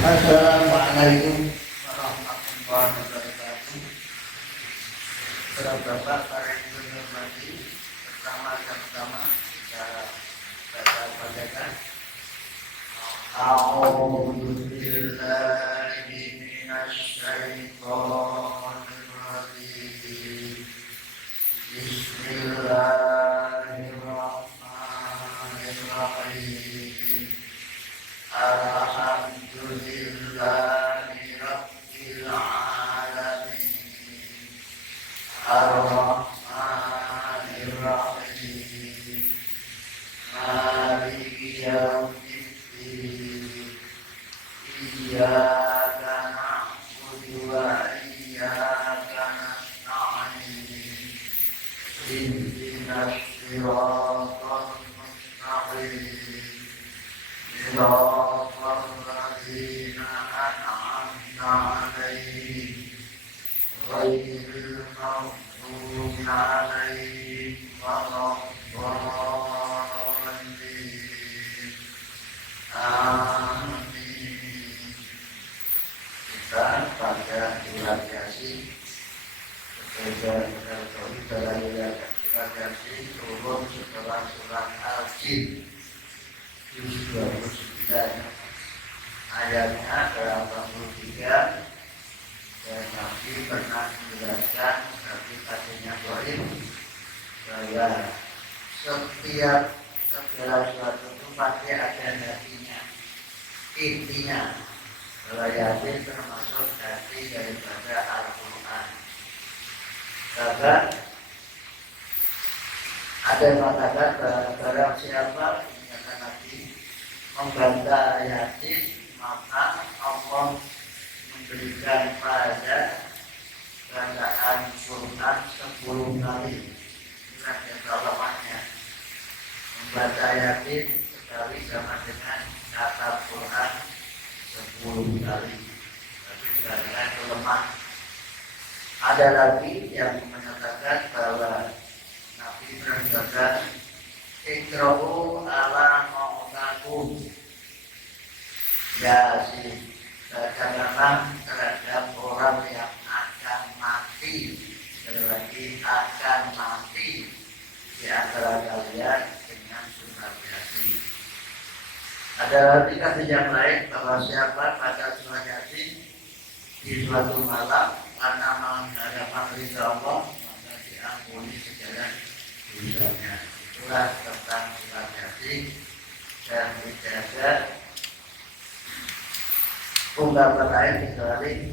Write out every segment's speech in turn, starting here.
Assalamualaikum warahmatullahi wabarakatuh. Bapak para ibu yang hormati, pertama kita baca bacaan. A'udzubillahi minasyaitonir rajim. Bismillahirrahmanirrahim. Alhamdulillahi rabbil alamin. Ar-Rahmanir Rahim. Maliki yaumiddin. Iyyaka na'budu wa iyyaka nasta'in. Ihdinas siratal mustaqim. Siratal ladzina an'amta 'alaihim ghairil maghdubi 'alaihim waladdallin. Amin. Kita pada surat Yasin surat Yasin turun setelah surat Al-Jin juz 29 ayatnya 83. Dan Nabi pernah menjelaskan, tapi katanya Ibrahim, bahwa setiap segala sesuatu itu pasti ada hatinya. Intinya bahwa Yasin termasuk hati daripada Al-Quran. Bahkan ada yang mengatakan bahwa barang siapa kata Nabi membaca Yasin, maka Allah memberikan pada bacaan Quran 10 kali. Inilah keutamaannya. Membaca Yasin sekali sama dengan kata Quran 10 kali. Tapi tidak dengan kelemahan. Ada lagi yang menyatakan bahwa Nabi bersabda, "Iqra'u ala mautakum." Yasin, bacakanlah terhadap orang yang akan mati, sekali lagi akan mati di antara kalian dengan surat Yasin. Ada lagi hadis yang lain bahwa siapa baca surat Yasin di suatu malam karena menghadapkan ridha Allah, maka diampuni segala dosanya. Itulah tentang surat Yasin. Dan tidak ada ungkapan lain kecuali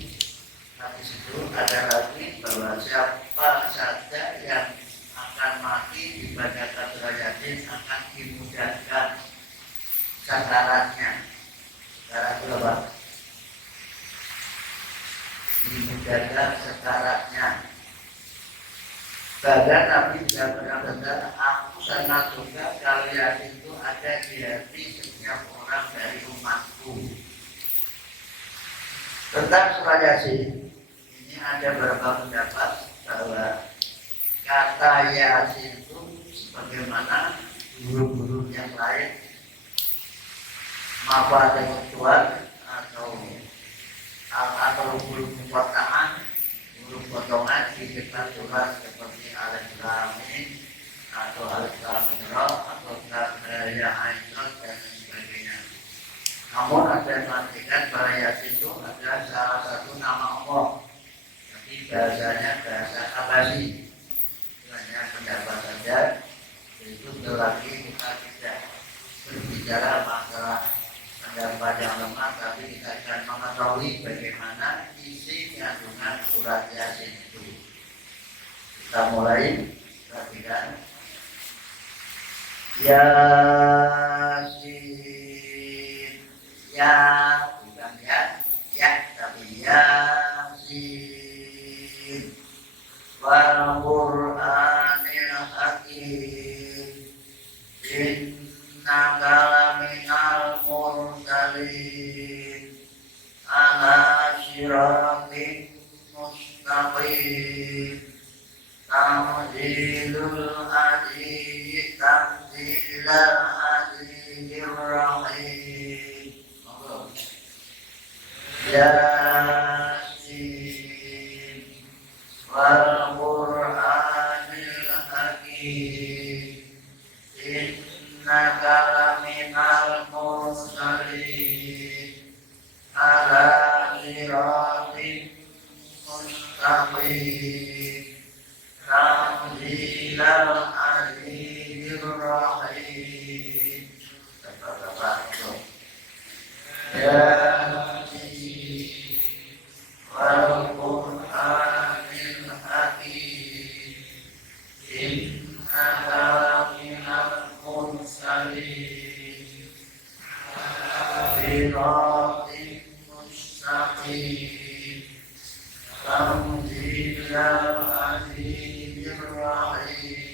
hadis itu. Ada lagi bahwa siapa saja yang akan mati dibacakan surat Yasin akan dimudahkan sakaratnya. Sakarat itu apa? Dimudahkan sakaratnya. Bahkan Nabi juga pernah berkata, aku sangat suka kalau Yasin itu ada di hati setiap orang dari umatku. Tentang surat Yasin ini ada beberapa pendapat bahwa kata Yasin itu sebagaimana guru-guru yang lain, maaf intelektual atau guru perkotaan, guru potongan di depan surat seperti Al-Islamin atau Al-Islaminro atau Al-Daya Aisyah dan sebagainya. Namun ada yang mengatakan bahwa Yasin itu adalah salah satu nama Allah, tapi bahasanya bahasa Abasi. Itu hanya pendapat saja. Itu lagi kita tidak berbicara masalah pendapat yang lemah, tapi kita akan mengetahui bagaimana isi kandungan surat Yasin itu. Kita mulai perhatikan. Yasin, ya bukan ya tapi Yasin, wal Qur'anil Hakim, innaka laminal mursalin ala siratin mustaqim. Tanzilul Azizir Rahim. Yasin wal Qur'anil Hakim innaka laminal mursalin ala siratin mustaqim tanzilal azizir rahim. Yasin wal Qur'anil Hakim innaka laminal mursalin siratin mustaqim tanzilal azizir rahim.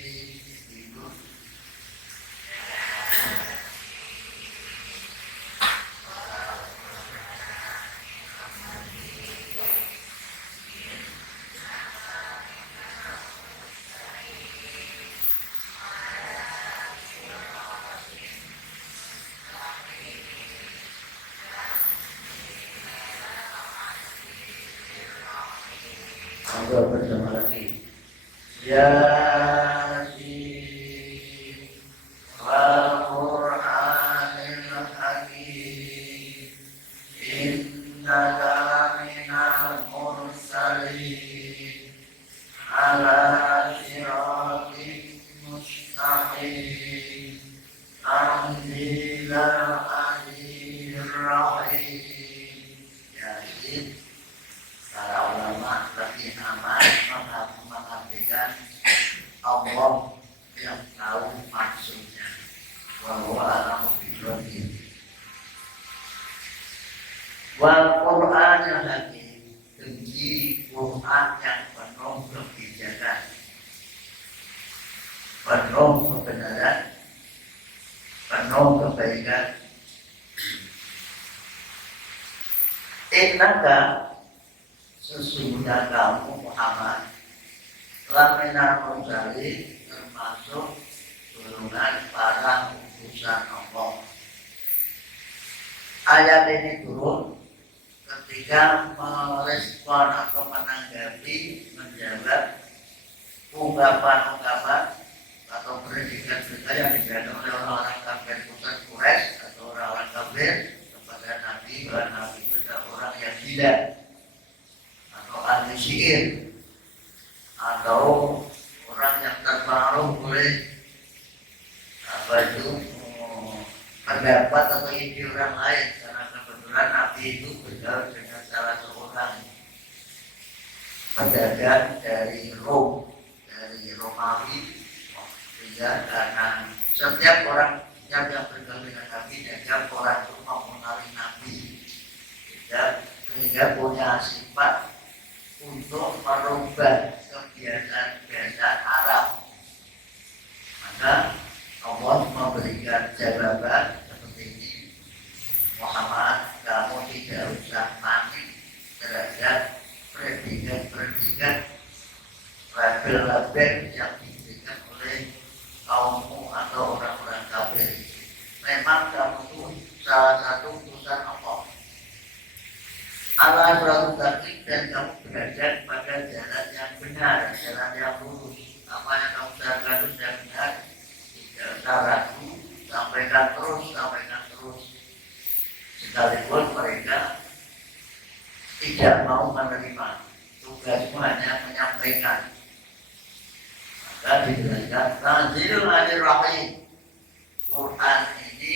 Monggo bersama lagi. Yasin wal Qur'anil Hakim innaka laminal mursalin ala siratin mustaqim tanzilal azizir rahim. Yasin, para ulama lebih aman mengartikan Allah yang tahu maksudnya. Wa a'lamu bishawab. Wal Qur'anil Hakim, demi Quran yang penuh kebijakan, penuh kebenaran, penuh kebaikan. Innaka, sesungguhnya kamu Muhammad laminal mursalin, termasuk golongan para utusan Allah. Ayat ini turun ketika merespon atau menanggapi, menjawab ungkapan-ungkapan atau predikat-predikat yang diberikan oleh orang-orang kafir pusat Quraisy atau orang-orang kafir kepada Nabi bahwa Nabi itu adalah orang yang gila atau ahli sihir atau orang yang terpengaruh oleh pendapat atau ide orang lain, karena kebetulan Nabi itu bergaul dengan salah seorang pedagang dari Rom, dari Romawi, sehingga karena setiap orang yang bergaul dengan Nabi, setiap orang itu mengenali Nabi, sehingga punya sifat untuk merubah kebiasaan-kebiasaan Arab. Maka Allah memberikan jawaban seperti ini, Muhammad, kamu tidak usah panik terhadap predikat-predikat label-label yang diberikan oleh kaummu atau orang-orang kafir. Memang kamu itu salah satu utusan Allah. Allah berarti dan kamu berada pada jalan yang benar, jalan yang lurus. Apa yang kamu lakukan itu sudah benar. Tidak usah ragu, sampaikan terus. Sekalipun mereka tidak mau menerima, tugasmu hanya menyampaikan. Maka dijelaskan Tanzilul Azizir Rahim. Quran ini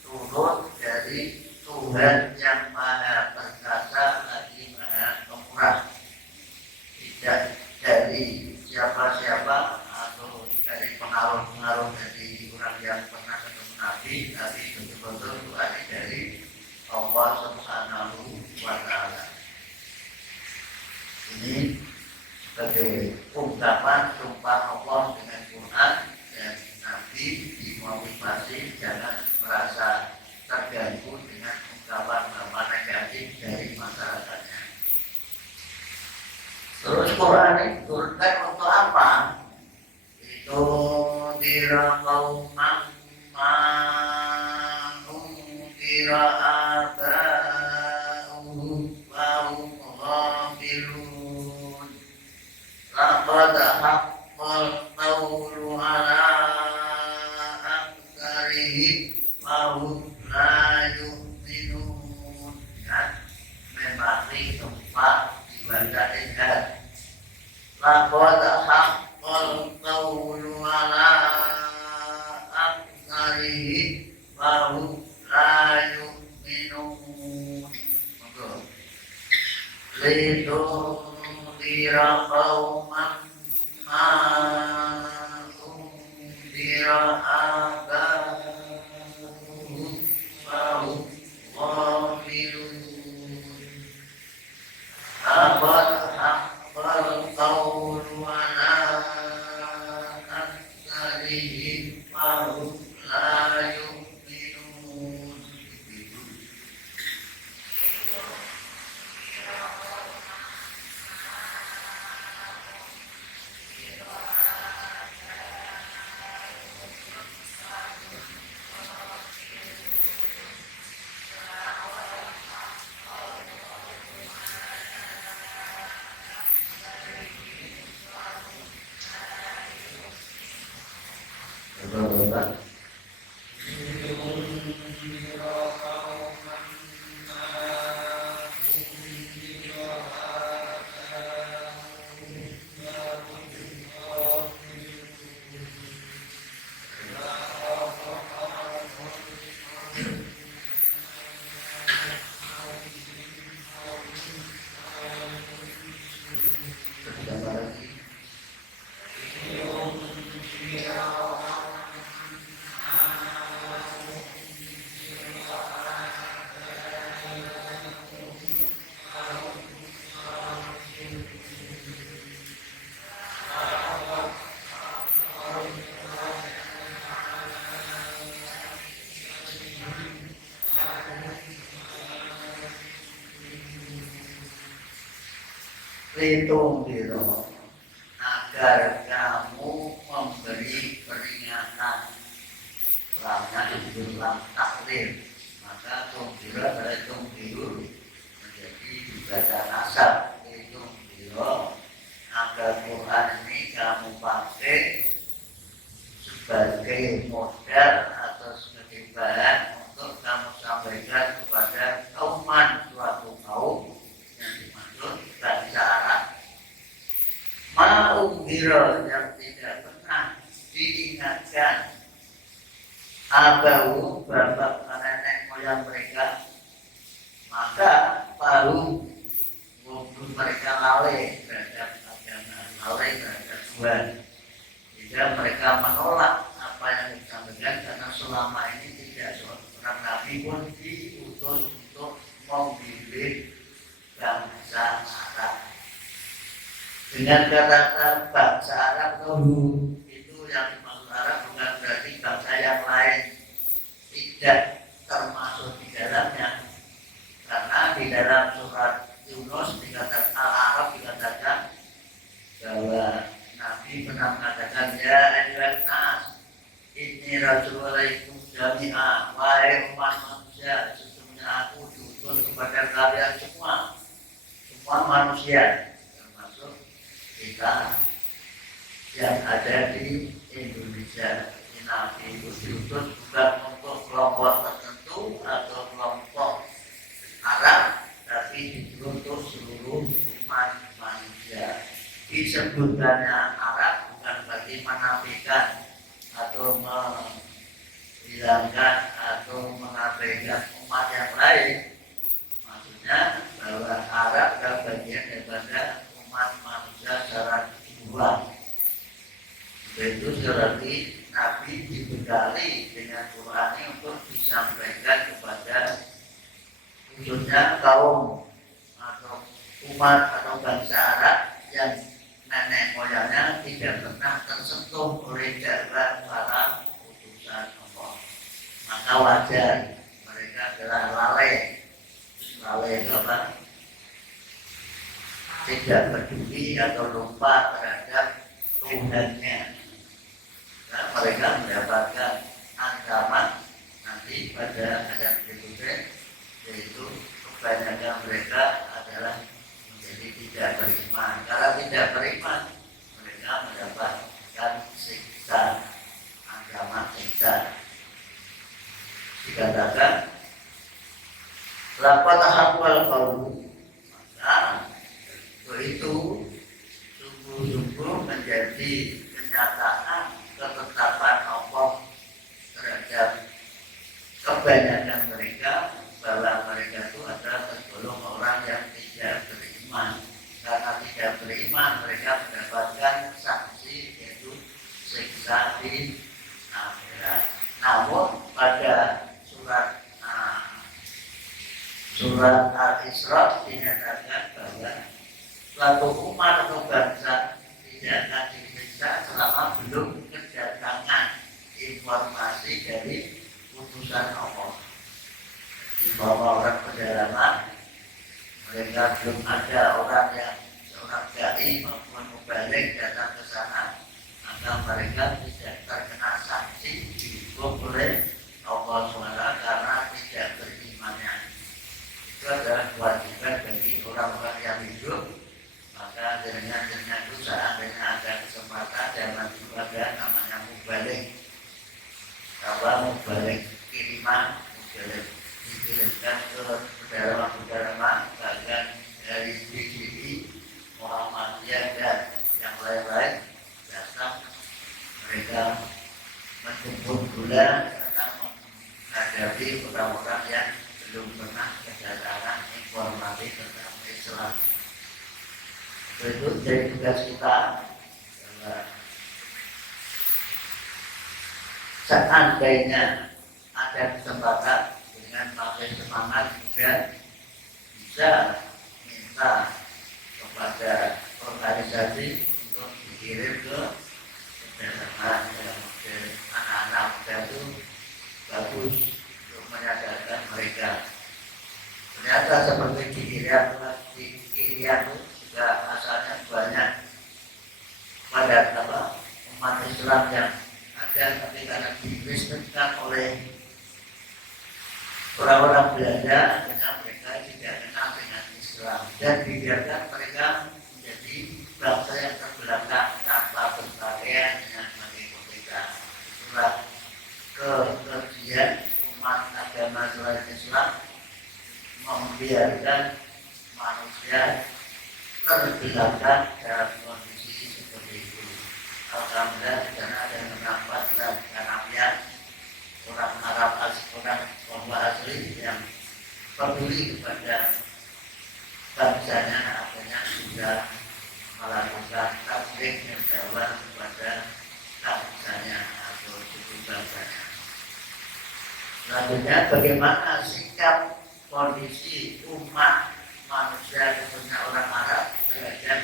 turun dari Tuhan yang Maha Perkasa lagi Maha Pemurah, tidak dari siapa-siapa atau dari pengaruh-pengaruh dari orang yang pernah ketemu Nabi, tapi betul-betul Tuhan dari Allah Subhanahu wa Ta'ala. Ini sebagai ungkapan sumpah Allah dengan Quran, dan Nabi dimotivasi jangan merasa terganggu dengan ungkapan negatif dari masyarakatnya. Terus Quran ini turunkan untuk apa? Itu diraqauman ma'um dira'aba'uhum Fahum la yu'minun. Memari tempat ibadah ibadah. Laqad haqqal qawlu ala aktsarihim fahum la yu'minun. Monggo. Litunzira qauman ma unzira aba'uhum fahum ghafilun. Laqad haqqal qawlu ala aktsarihim fahum la yu'minun. Bapak-bapak, berjamaah lagi. Hitung diro agar kamu memberi peringatan lamanya itu lam takdir, maka tumbiro adalah tumbiro menjadi ibadah nasab. Hitung diro agar Quran ini kamu pakai sebagai modal atau sebagai bahan untuk kamu sampaikan kepada kauman, suatu kaum yang dimaksud bangsa Arab. Mau biro yang tidak pernah diingatkan abau bapak nenek moyang mereka, maka baru mereka lalai terhadap agama, lalai terhadap Tuhan. Jika mereka menolak apa yang disampaikan, karena selama ini tidak seorang nabi pun diutus untuk membimbing bangsa Arab. Dengan kata bangsa Arab itu yang dimaksud Arab bukan berarti bangsa yang lain tidak termasuk di dalamnya, karena di dalam surat Yunus dikatakan Al-Arab dikatakan bahwa Nabi pernah mengatakan ya ayyuhan nas inni rasululaikum jami'a, wahai umat manusia sesungguhnya aku diutus kepada kalian semua manusia, termasuk kita yang ada di Indonesia. Ini Nabi itu diutus bukan untuk kelompok tertentu atau kelompok Arab, tapi diutus seluruh umat manusia. Disebutkannya Arab bukan bagi menafikan atau menghilangkan atau mengabaikan umat yang lain. Maksudnya bahwa Arab adalah bagian daripada umat manusia secara keseluruhan. Itu berarti Nabi dibekali dengan Quran ini untuk disampaikan kepada khususnya kaum atau umat atau bangsa Arab yang nenek moyangnya tidak pernah tersentuh oleh jalan para utusan Allah. Maka wajar mereka adalah lalai itu apa? Tidak peduli atau lupa terhadap Tuhannya. Nah, mereka mendapatkan ancaman nanti pada ayat berikutnya, yaitu kebanyakan mereka adalah menjadi tidak beriman. Karena tidak beriman, mereka mendapatkan siksa, ancaman siksa. Dikatakan mengatakan lapat hafal kaum, maka itu sungguh-sungguh menjadi kenyataan ketetapan Allah terhadap kebanyakan mereka bahwa mereka itu adalah tergolong orang yang tidak beriman. Karena tidak beriman, mereka mendapatkan sanksi yaitu siksa di akhirat. Namun pada surat Al-Isra dinyatakan bahwa suatu umat atau bangsa tidak akan disiksa selama belum kedatangan informasi dari putusan Allah. Di bawah orang pedalaman, mereka belum ada orang yang seorang dai maupun mubalik datang ke sana, maka mereka tidak terkena sanksi dihukum oleh Allah SWT karena tidak berimannya. Itu adalah kewajiban bagi orang-orang yang hidup. Maka dengan itu seandainya ada kesempatan jangan juga ada namanya mubalik. Kalau mubalik kiriman, mubalik dikirimkan ke pedalaman-pedalaman, bahkan dari BGI, Muhammadiyah dan yang lain-lain datang, mereka menjemput gula datang menghadapi orang-orang yang belum pernah kedatangan informasi tentang Islam. Itu jadi tugas kita. Seandainya ada kesempatan dengan pakai semangat juga bisa minta kepada organisasi untuk dikirim ke pedalaman ke anak-anak muda itu bagus untuk menyadarkan mereka. Ternyata seperti di Irian itu juga asalnya banyak pada umat Islam yang ada, tapi karena dikristenkan oleh orang-orang Belanda, karena mereka tidak kenal dengan Islam dan dibiarkan mereka menjadi bangsa yang terbelakang tanpa berpakaian dengan pakai kota. Itulah kemudian umat agama selain Islam membiarkan manusia terbelakang dalam kondisi seperti itu. Alhamdulillah di sana ada mendapat Arabia, orang Arab asli yang peduli kepada bangsanya, akhirnya sudah melakukan tabligh yang jawab kepada bangsanya atau suku bangsanya. Selanjutnya, bagaimana sikap kondisi umat manusia khususnya orang Arab terhadap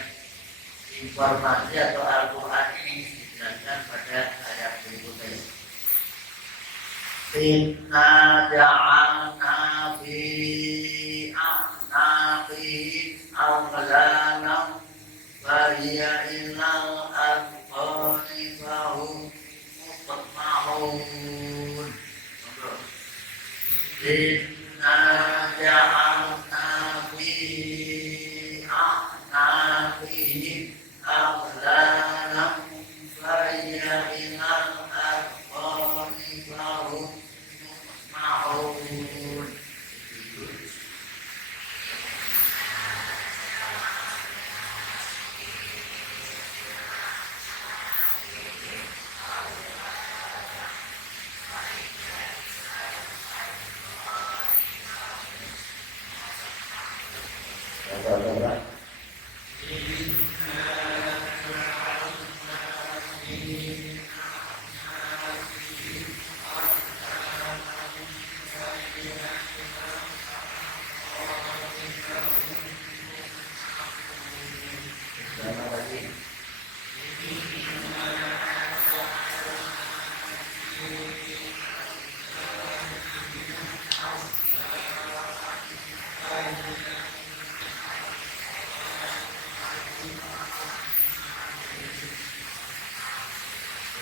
informasi atau Al-Quran ini dijelaskan pada ayat berikutnya. Inna ja'alna fi a'naqihim aghlalan fahiya ilal azqani fahum muqmahun. Inna ja'alna fi a'naqihim aghlalan fahiya ilal azqani fahum muqmahun.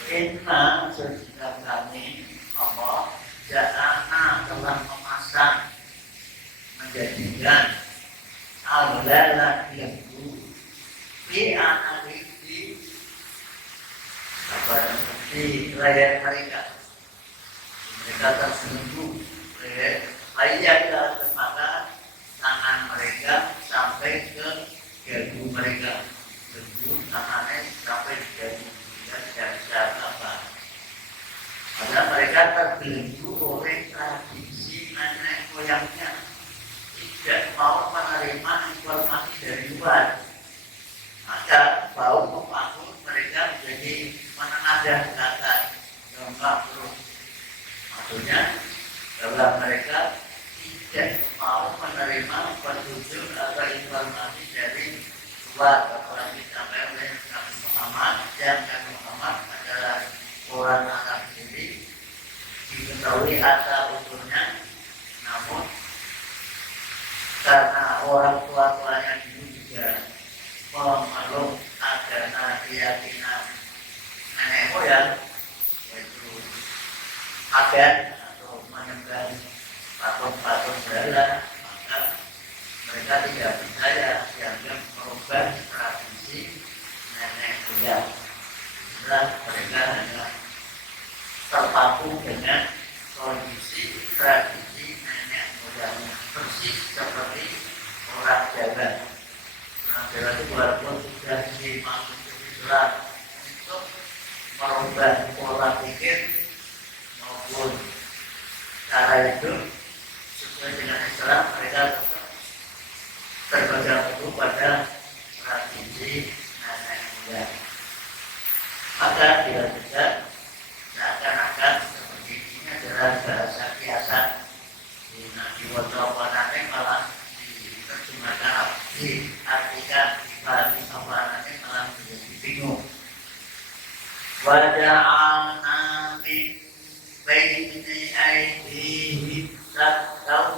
Inna sesungguhnya kami Allah ja'ana telah memasang menjadikan al-lala yaitu fi'analiti di leher mereka tersembunyi Ayat maka tangan mereka sampai ke dagu mereka, dagu tangannya sampai ke dagu mereka tidak bisa apa. Padahal mereka terbelenggu oleh tradisi nenek moyangnya, tidak mau menerima informasi dari luar. Maka bau membangun mereka menjadi menengadah belakang, gampang terus. Maksudnya bahwa mereka tidak mau menerima petunjuk atau informasi dari luar, apalagi sampai oleh Nabi Muhammad, yang Nabi Muhammad adalah orang Arab sendiri, diketahui asal usulnya, namun karena orang tua-tuanya dulu juga memeluk agama keyakinan nenek moyang, yaitu adat atau menyembah patung-patung berhala, maka mereka tidak percaya dianggap merubah tradisi nenek moyang. Mereka hanya terpaku dengan kondisi tradisi nenek moyang, persis seperti orang Jawa. Orang Jawa itu walaupun sudah dimasuk Islam untuk merubah pola pikir maupun cara hidup sesuai dengan Islam, mereka tetap terpegang teguh pada tradisi nenek moyang. Maka tidak seakan-akan seperti ini adalah bahasa kiasan. Di wajah-wajahnya malah diterjemahkan, diartikan, dipahami sama-sama malah menjadi bingung. Waja'alna min baini aydihim saddan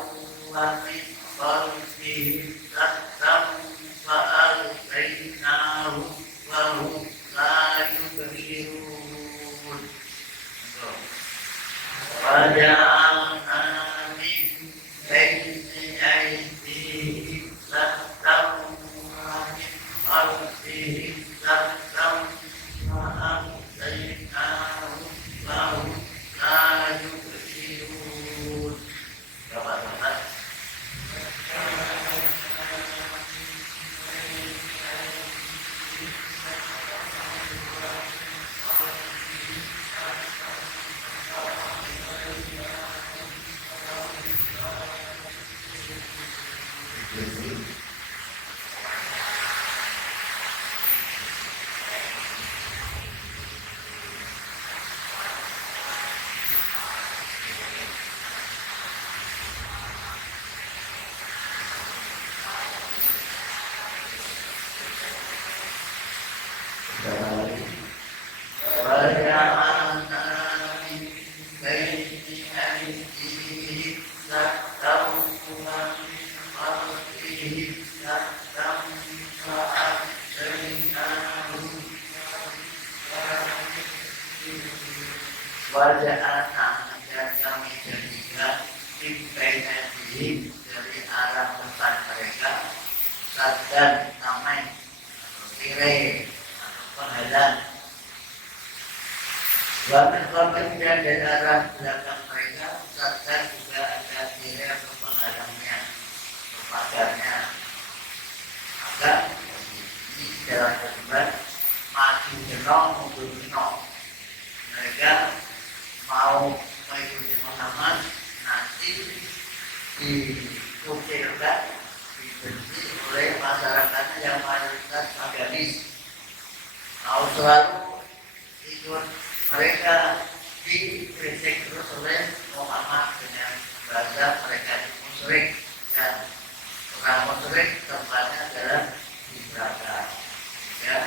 wa min khalfihim saddan fa'aghaynahum wa hum la yubsirun. Waja'alna min baini aydihim saddan wa min khalfihim saddan fa'aghaynahum wa hum la yubsirun. Bapak-bapak, wajah anak dan kami jadikan pimpinannya dari arah depan mereka saddan tamai atau tirai atau penghalang. Bahkan korban dari arah belakang mereka saddan juga ada tirai atau penghalangnya atau pagarnya. Maka ini dalam kehidupan maju jenong mundur jenong. Mereka mau mengikuti Muhammad, nanti dikukirkan, dibenci oleh masyarakatnya yang mayoritas agamis. Mau selalu ikut mereka, dikritik terus oleh Muhammad dengan bahasa mereka musyrik, dan orang musyrik tempatnya adalah di neraka. Ya,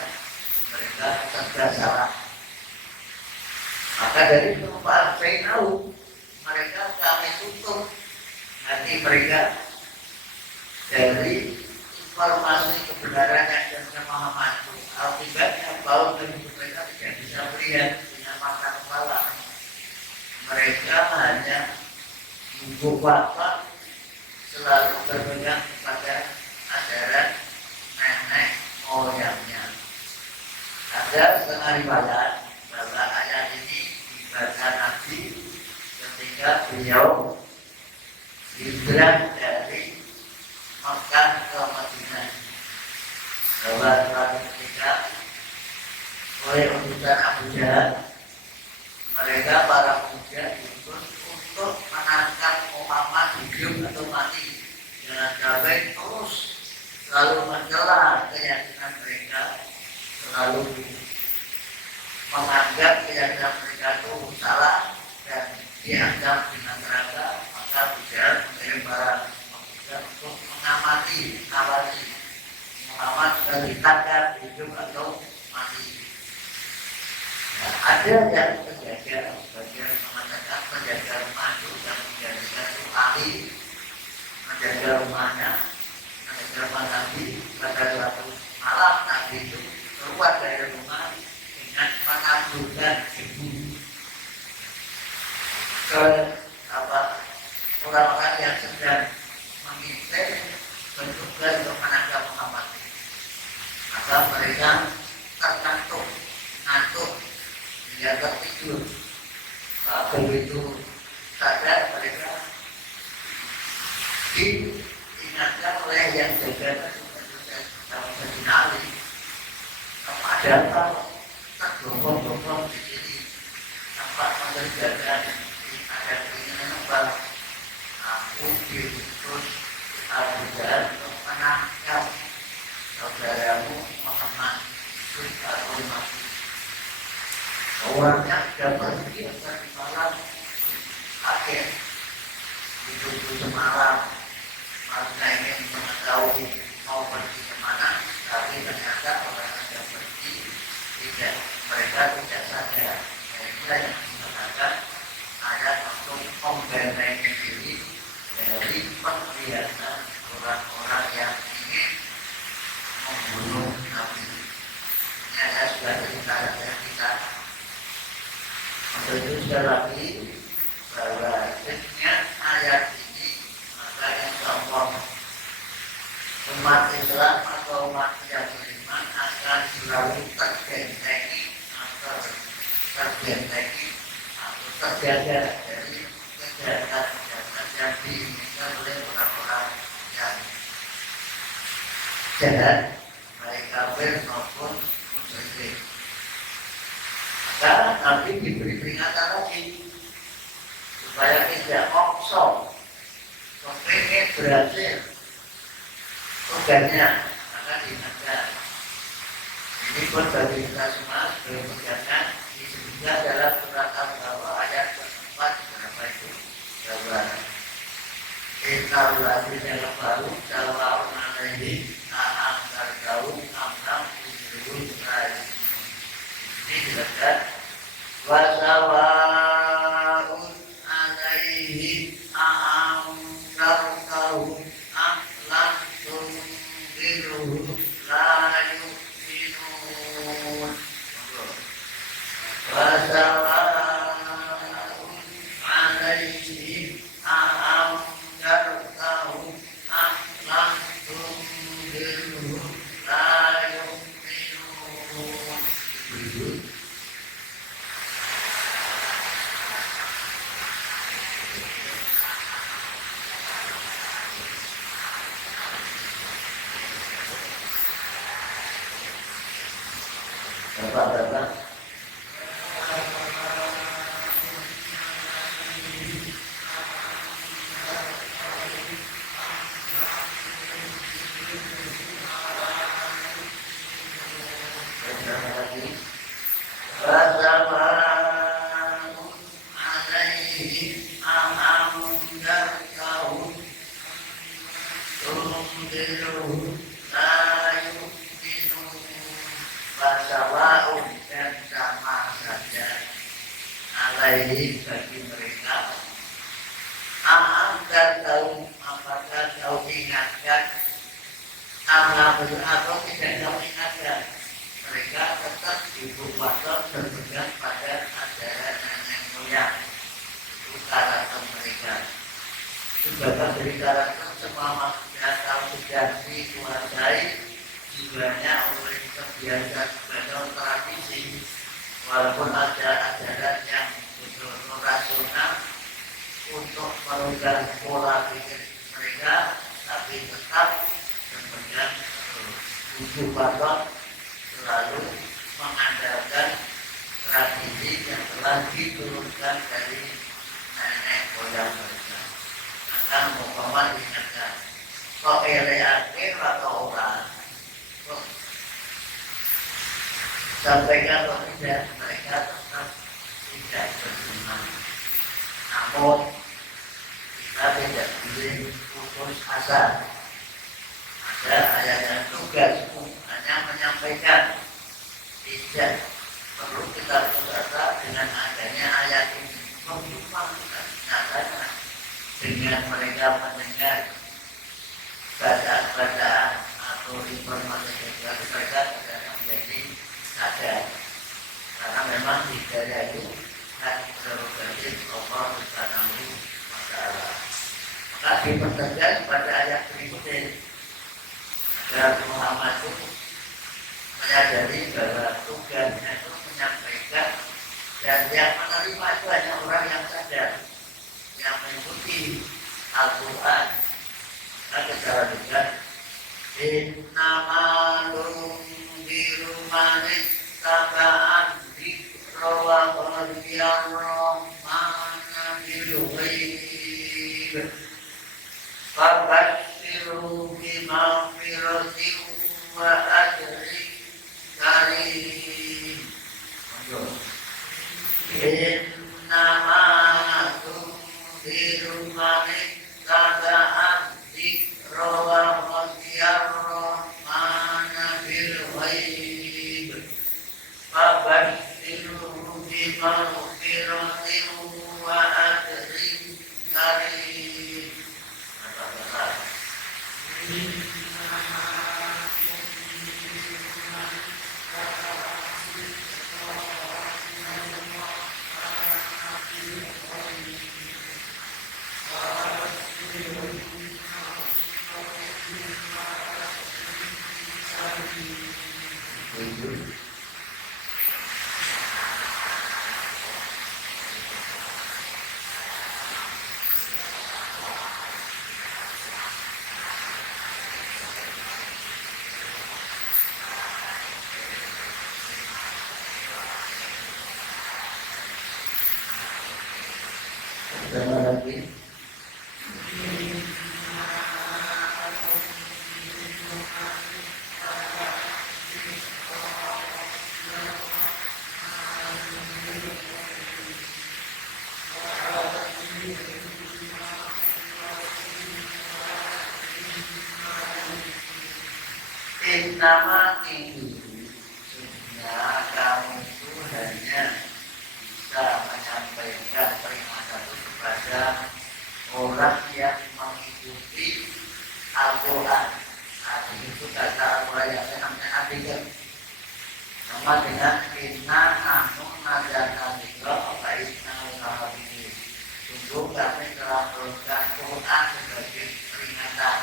mereka serba salah. Maka dari itu Pak saya tahu mereka kami tutup hati mereka dari informasi kebenaran yang dan pemahaman itu. Akibatnya bau dan mereka tidak bisa melihat dengan mata kepala. Mereka hanya membuka selalu berpegang kepada ajaran nenek moyangnya. Ada setengah riwayat bahwa ayat ini dibaca Nabi ketika beliau di hijrah dari Makkah ke Madinah. Bahwa ketika oleh utusan Abu Jahal, mereka para pemuda diutus untuk menangkap Muhammad hidup atau mati. Jangan sampai terus selalu mencela keyakinan mereka, selalu menganggap keyakinan mereka itu salah dan dianggap dengan neraka. Maka Abu Jahal mengirim para pemuda untuk mengamati awasi Muhammad sudah ditangkap hidup atau mati. Nah, ada yang penjaga, bagian mengatakan penjaga rumah itu yang menjadikan itu ahli menjaga rumahnya, menjaga rumah Nabi. Pada suatu malam Nabi itu keluar dari rumah dengan mengaburkan ibu ke orang-orang yang sedang mengintai bertugas untuk menangkap Muhammad. Maka mereka terkantuk, ngantuk, hingga tertidur. Begitu sadar mereka diingatkan oleh yang jaga Ali. Ada apa? Tergombong-gombong di sini. Nampak mengerjakan ada keinginan apa? Aku diutus Abu Jahal untuk menangkap saudaramu Muhammad atau mati. Orangnya sudah pergi tadi malam, akhir itu semalam, mereka ingin mengetahui mau pergi kemana, tapi ternyata orang yang pergi tidak, mereka tidak sadar. Mereka yang mengatakan ada untuk membentengi diri dari perkhianatan orang-orang yang ingin membunuh Nabi. Ini ada sudah cerita dari kita. Untuk itu sekali lagi bahwa sebenarnya ayat ini maka yang sombong umat Islam atau umat yang beriman akan selalu terbentengi atau terjaga dari kejahatan-kejahatan yang diinginkan oleh orang-orang yang jahat, baik kafir maupun musyrik. Maka Nabi diberi peringatan lagi supaya tidak kosong, kepingin berhasil tugasnya, maka diingatkan. Ini pun bagi kita semua sebagai pegangan disebutkan dalam surat Al-Baqarah ayat keempat berapa itu? Bahwa Inna ladina kafaru sallallahu alaihi a'am tarkau amnam usirul raih. Ini dijelaskan wasawa'un alaihi a'am tarkau amlam tunziruhu la yu'minun. Wasawa'un alaihi a'am tarkau amlam tunziruhu la yu'minun. Bapak-bapak, dan sama saja alaihi bagi mereka dan tahu apakah kau ingatkan atau tidak kau ingatkan, mereka tetap ibu bapa berpegang pada ajaran nenek moyang. Itu karakter mereka. Juga dari karakter semua manusia kalau sudah dikuasai jiwanya oleh kebiasaan atau tradisi, walaupun ada ajaran yang betul-betul rasional, untuk merubah pola pikir mereka, tapi tetap berpegang tujuh patok selalu mengandalkan tradisi yang telah diturunkan dari nenek moyang mereka. Maka Muhammad ingatkan, kok akhir atau orang, kok sampaikan atau tidak, mereka tetap tidak beriman. Namun kita tidak boleh putus asa. Ada ayat yang tugasmu hanya menyampaikan, tidak perlu kita putus asa dengan adanya ayat ini. Cuma nyatanya dengan mereka mendengar bacaan-bacaan atau informasi yang mereka tidak menjadi sadar, karena memang hidayah itu hak prerogatif Allah Subhanahu wa Ta'ala. Maka dipertegas pada ayat berikutnya agar Muhammad itu menyadari bahwa tugasnya itu menyampaikan, dan yang menerima itu hanya orang yang sadar, yang mengikuti Al-Quran. Maka secara juga innamalum birumanis tabaan dikrawal mana biluwir fabashiru bimafiratin wa ajri karim. Innamatum birumanis tabaan dikrawal mana biluwir fabashiru bimafiratin wa ajri karim. Terima kasih. Nama itu sebenarnya kamu itu hanya bisa menyampaikan peringatan itu kepada orang yang mengikuti Al-Quran. Arti itu kata Al-Quran yang namanya adikan. Sama dengan inna namun nazakan juga apa isna usaha ini. Sungguh kami telah menurunkan Quran sebagai peringatan.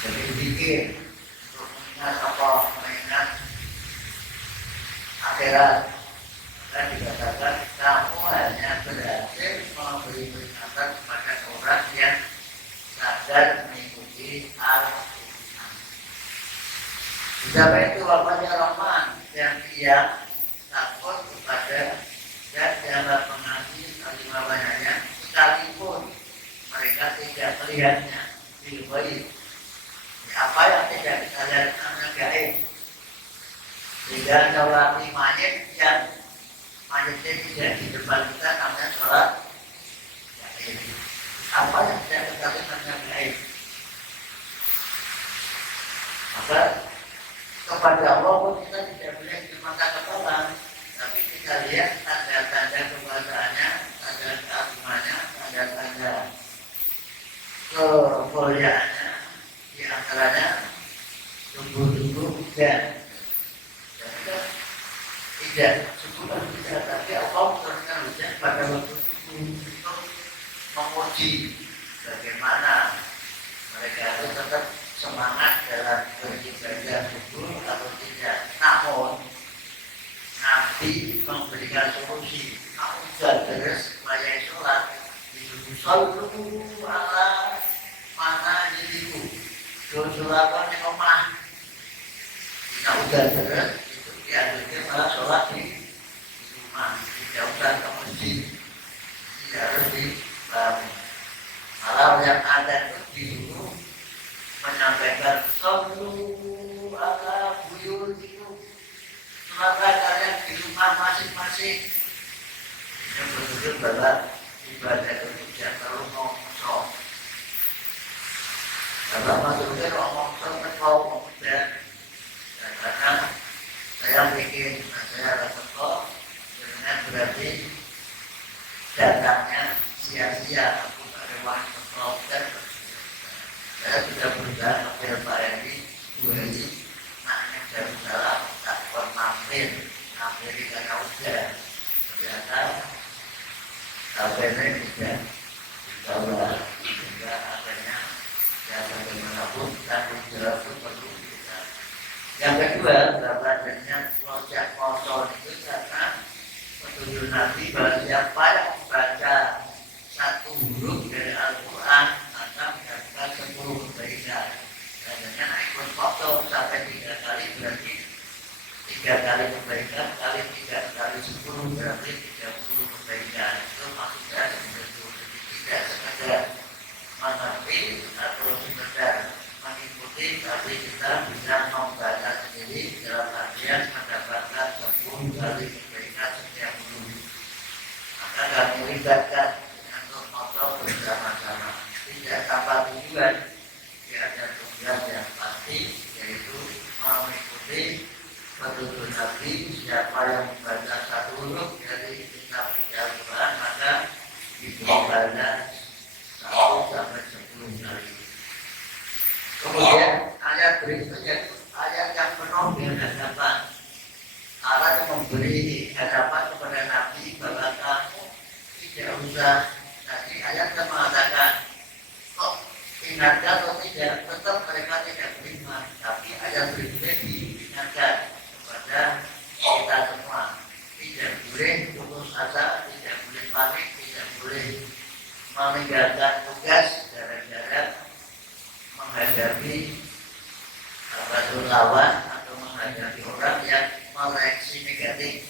Jadi pikir apa mengingat akhirat, dan dikatakan kamu hanya berhasil memberi peringatan kepada orang yang sadar mengikuti Al-Quran. Siapa itu bapaknya Rahman yang dia takut kepada dan dalam mengasih kalimah banyaknya, sekalipun mereka tidak melihatnya di baik. Apa yang tidak kita lihat namanya gaib. Tidak sholat mayit yang mayitnya tidak di depan kita namanya sholat gaib. Apa yang tidak kita lihat namanya gaib. Maka kepada Allah pun kita tidak boleh dimata kepala, tapi kita lihat tanda-tanda kekuasaannya, tanda keagungannya, tanda-tanda kemuliaannya. Di antaranya tumbuh-tumbuh dan tidak cukup tidak, tapi Allah menurunkan hujan pada waktu itu untuk menguji bagaimana mereka itu tetap semangat dalam beribadah subuh atau tidak. Namun Nabi memberikan solusi, kamu sudah beres supaya sholat Sallu ala mana diriku. Suratan yang omah. Nah udah beres itu dianjurkan malah sholat di rumah. Dijauhkan ke masjid. Tidak harus di malah yang ada itu disuruh menyampaikan sallu ala buyutikum. Sholatlah kalian di rumah masing-masing. Yang betul bahwa ibadah itu tidak terlalu ngomong. Kalau maksudnya ngomong ngomong dan karena saya bikin saya rasa kok dengan berarti datangnya sia-sia aku tak rewang dan saya sudah berusaha apel Pak Edi ini maknya saya berusaha tak pernah hampir karena udah ternyata sampai juga bahwa sehingga akhirnya ya bagaimanapun tanggung jawab itu perlu kita. Yang kedua, bahwasanya projek motor itu karena petunjuk Nabi bahwa siapa yang membaca satu huruf dari Al-Quran maka mendapatkan 10 kebaikan. Biasanya ikut foto sampai 3 kali berarti 3 kali kebaikan kali 3 kali 10 berarti 30 kebaikan. Itu maksudnya tidak sekedar mengerti atau sekedar mengikuti, tapi kita bisa membaca sendiri dalam artian mendapatkan 10 kali kebaikan setiap minggu. Maka kami libatkan untuk motor bersama-sama. Tidak tanpa tujuan, ada tujuan yang pasti, yaitu mengikuti petunjuk Nabi. Siapa yang membaca satu huruf dari kitab Al-Quran maka diberikan 1 sampai 10 kali. Kemudian ayat berikutnya itu ayat yang penuh dengan hadapan. Allah yang memberi hadapan kepada Nabi bahwa kamu tidak usah. Tadi ayat yang mengatakan kok ingatkan atau tidak, tetap mereka tidak beriman. Tapi ayat berikutnya diingatkan kepada kita semua, tidak boleh putus asa, tidak boleh panik, tidak boleh meninggalkan tugas gara-gara menghadapi lawan atau menghadapi orang yang mereaksi negatif.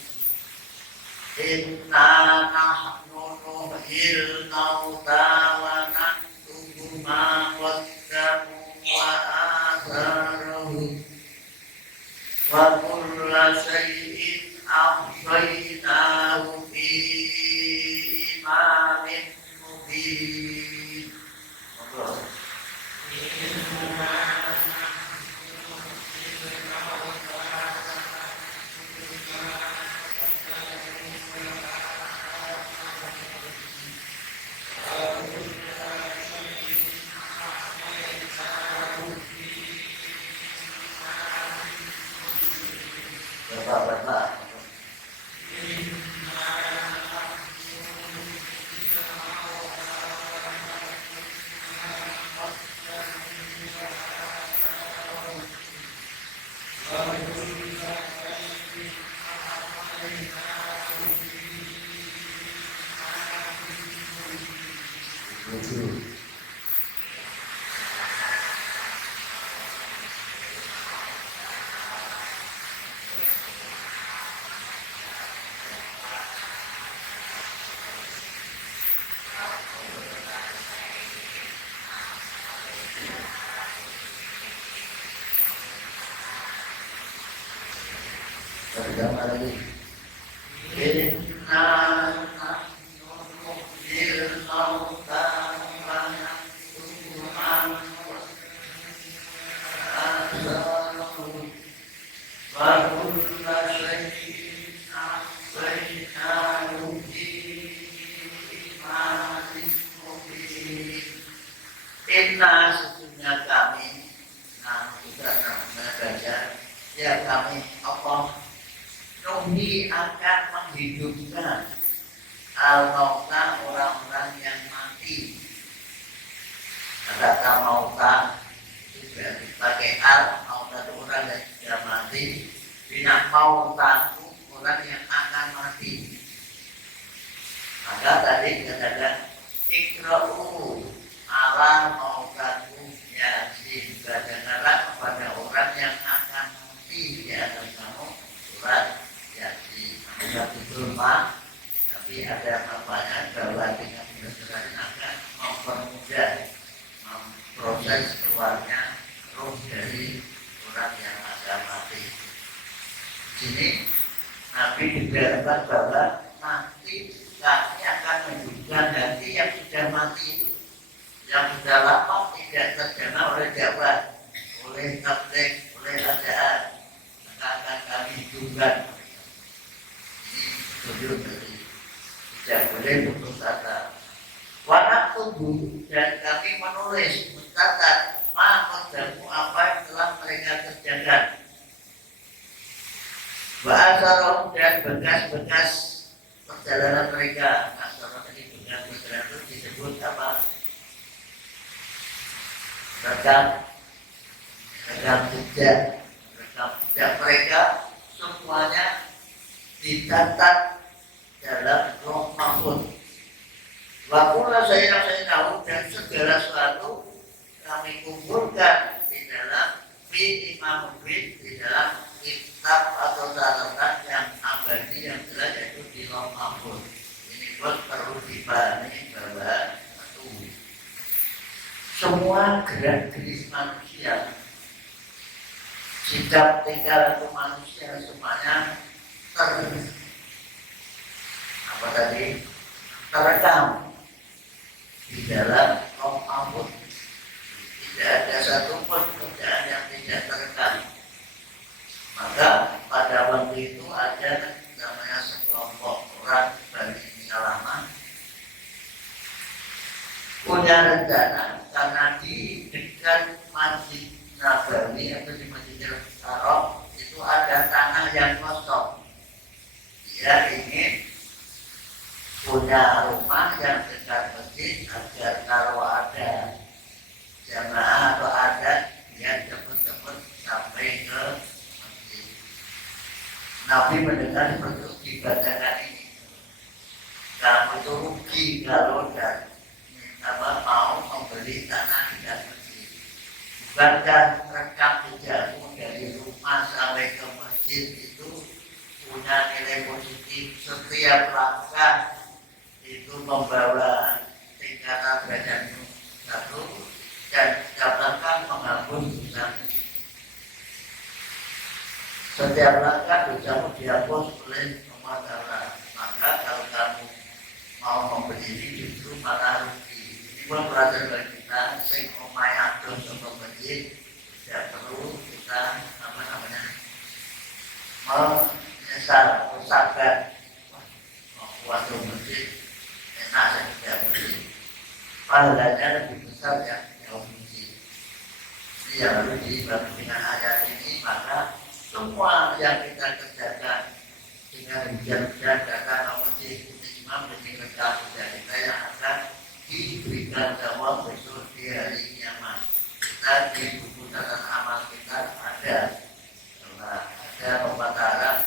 Inna nahnu nuhyil mauta wa naktubu ma qaddamu wa atharuhum wa kulla syai'in ahsaynahu fi imamin mubin. Bapak-bapak, pertama lagi. Inna nahnu nuhyil mauta wa naktubu ma qaddamu wa kulla syai'in ahsaynahu fi imamin mubin. Inna sesungguhnya kami, kita membaca ya kami Allah Nuhi akan menghidupkan al-mauta orang-orang yang mati. Kata mauta itu berarti pakai al-mauta itu orang yang sudah mati. Bina mauta itu orang yang akan mati. Maka tadi katakan ikra'u ala mautaku yasin, bacakanlah kepada orang yang akan mati di atas kamu surat yasin. Tidak betul Pak, tapi ada apanya bahwa dengan belajar akan mempermudah proses keluarnya roh dari orang yang akan mati. Di sini Nabi diberitakan bahwa nanti kami akan menunjukkan hati yang sudah mati itu, yang sudah lama tidak terjana oleh dakwah, oleh tabligh, oleh adaan, akan kami hidupkan. Ini tujuh dari tidak boleh putus asa. Warna tubuh dan kami menulis, mencatat mahkodamu apa yang telah mereka kerjakan. Ba'asarom dan bekas-bekas perjalanan mereka. Asarom ini bekas perjalanan itu disebut apa? Rekam jejak mereka semuanya dicatat dalam Lauh Mahfuz. Wakulah saya tahu dan segala sesuatu kami kumpulkan di dalam imam mubin, di dalam kitab atau catatan yang abadi yang jelas yaitu di Lauh Mahfuz. Ini pun perlu dipahami bahwa semua gerak-gerik manusia, sikap tingkah laku manusia semuanya terekam di dalam Lauh Mahfuz. Tidak ada satupun pekerjaan yang tidak terekam. Maka pada waktu itu ada namanya sekelompok orang Bani Salamah punya rencana karena di dekat Masjid Nabawi atau di Masjidil Haram itu ada tanah yang kosong. Dia ingin punya rumah yang dekat masjid agar kalau ada jamaah atau ada dia cepat-cepat sampai ke masjid. Nabi mendengar seperti itu dibacakan ini. Kamu itu rugi kalau mau membeli tanah dekat masjid. Bukankah rekam jejakmu dari rumah sampai ke masjid itu punya nilai positif, setiap langkah itu membawa tingkatan badanmu satu dan setiap langkah menghapus dosa. Setiap langkah dosamu dihapus oleh Allah Ta'ala. Maka kalau kamu mau membeli ini justru malah rugi. Ini pun pelajaran bagi kita, sing omahe adus untuk masjid tidak perlu kita menyesal, sabar. Waktu masjid enak dan tidak masjid. Pahalanya lebih besar yang jauh masjid. Ini yang harus dibantu dengan ayat ini. Maka semua yang kita kerjakan dengan hujan-hujan datang ke masjid imam demi rekam jejak kita yang akan diberikan jawab besok di hari kiamat. Kita di buku catatan amal kita ada pembataran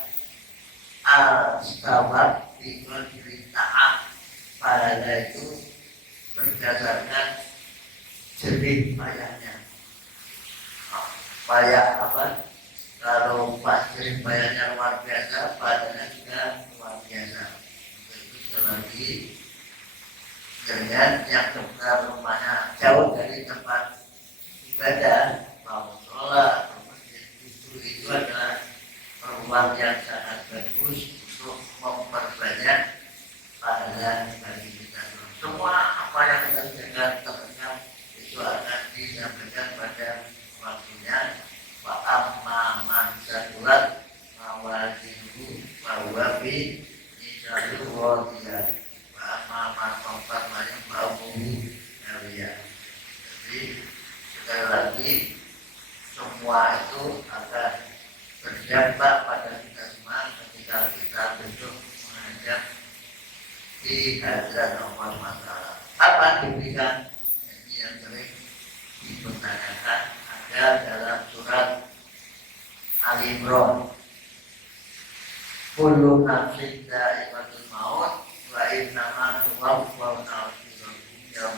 al-istawat tinggal diri taat. Pahala itu berdasarkan jerih payahnya. Payah apa? Kalau pas jerih payahnya luar biasa, pahalanya juga luar biasa. Itu selagi dengan yang tempat rumahnya jauh dari tempat ibadah, mau sholat atau masjid, itu adalah peluang yang sangat bagus untuk memperbanyak pahala bagi kita. Semua apa yang kita kerjakan terekam itu akan disampaikan pada waktunya. Wa amma man sadulat mawazinuhu bahwa bi insyaallah wadiya. Wa amma man qafat maring ba'umuhu awliya. Jadi sekali lagi semua itu akan berdampak pada kita semua ketika kita besok menghadap di hadirat Allah Taala. Apa diberikan yang sering dipertanyakan ada dalam surat Al-Imran. Kullu nafsin dha'iqatul maut wa innama tuwaffawna ujurakum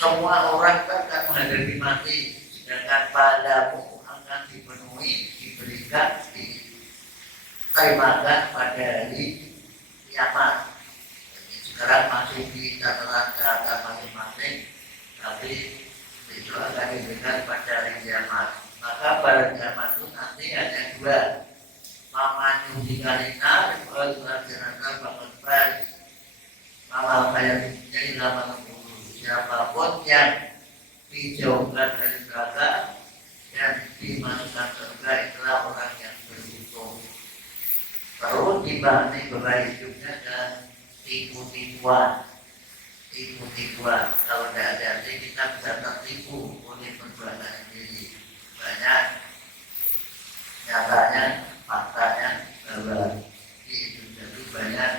Semua orang akan menghadapi mati, sedangkan padamu akan dipenuhi, diberikan, diterimakan pada hari kiamat. Jadi sekarang masih di catatan masing-masing, tapi itu akan diberikan pada hari kiamat. Maka pada kiamat itu nanti hanya dua, mamanya dikalina, jenazah bangun pas, mama kayak jadi lama tunggu. Siapapun yang dijauhkan dari neraka dan dimasukkan surga itulah orang yang beruntung. Terus dibanding beban hidupnya dan tipu-tipuan. Kalau tidak hati-hati kita bisa tertipu oleh perbuatan sendiri. Banyak nyatanya, faktanya bahwa di Indonesia itu banyak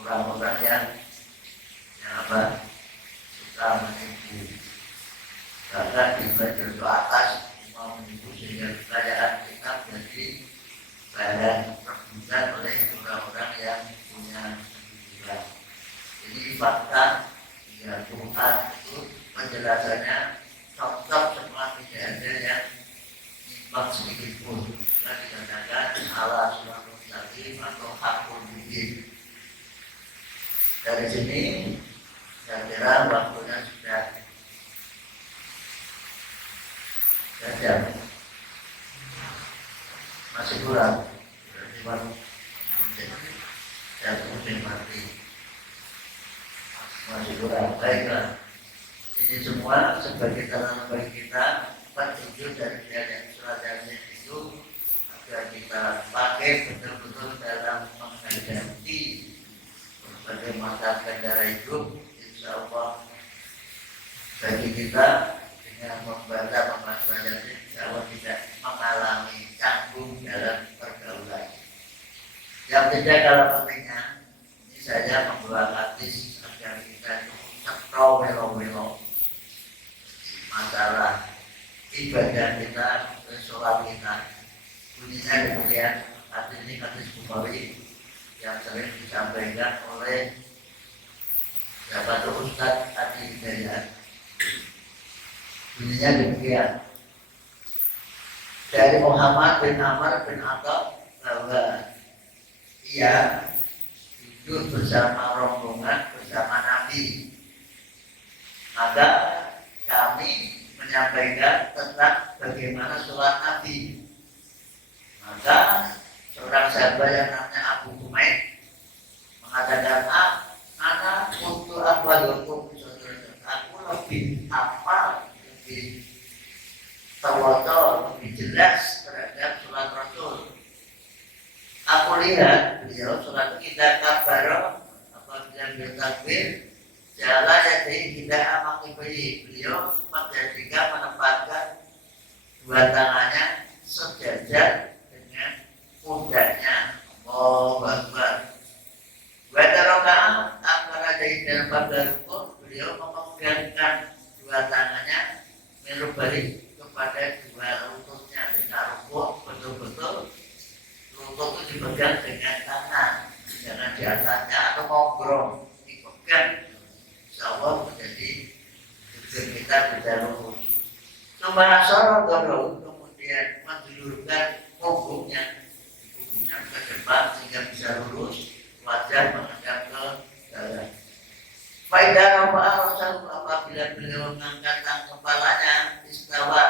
orang-orang yang suka menipu. Karena dimulai dari atas mau menipu sehingga kekayaan kita menjadi bahan rebutan oleh orang-orang yang punya pikiran. Ini fakta ya, Tuhan itu penjelasannya cocok semua, tidak ada yang nyimpang sedikit pun. Kita dikatakan Allah Subhanahu wa Ta'ala atau hakul bidin. Dari sini saya kira waktunya sudah jam, masih kurang, berarti baru saya mesti mati, masih kurang. Baiklah, ini semua sebagai tantangan bagi kita, petunjuk dari yang surat Yasin itu agar kita pakai betul-betul dalam menghadapi berbagai macam kendala hidup. Insya Allah bagi kita dengan membaca pemasaran insya Allah tidak mengalami canggung dalam pergaulan. Yang tidak kalah pentingnya, ini saya membawa hadis agar kita itu welo-welo masalah ibadah kita, sholat kita. Bunyinya demikian, hadis ini hadis Bukhari yang sering disampaikan oleh Bapak Ustaz Adi Hidayat. Bunyinya demikian, dari Muhammad bin Amr bin Atta bahwa ia duduk bersama rombongan bersama Nabi. Maka kami menyampaikan tentang bagaimana sholat Nabi. Maka seorang sahabat yang namanya Abu Humaid mengatakan, anak untuk apa hukum saudara? Aku lebih hafal, lebih tawadhu, lebih jelas terhadap sholat Rasul. Aku lihat beliau sholat kita kabar apabila beliau takbir, jalan jadi tidak amaki beliau menjadikan menempatkan dua tangannya sejajar dengan pundaknya. Oh Akbar. Dua rakaat antara dari dalam pada rukuk, beliau memegangkan dua tangannya menurut balik kepada dua lututnya. Ketika rukuk betul-betul lutut itu dipegang dengan tangan, jangan di atasnya atau ngobrol, dipegang. Insya Allah menjadi tujuan kita bisa lurus. Cuma sorot kemudian menjulurkan punggungnya ke depan sehingga bisa lurus, wajah menghadap ke dalam. Faidah Rabbah Rasul apabila beliau mengangkat kepalanya istawa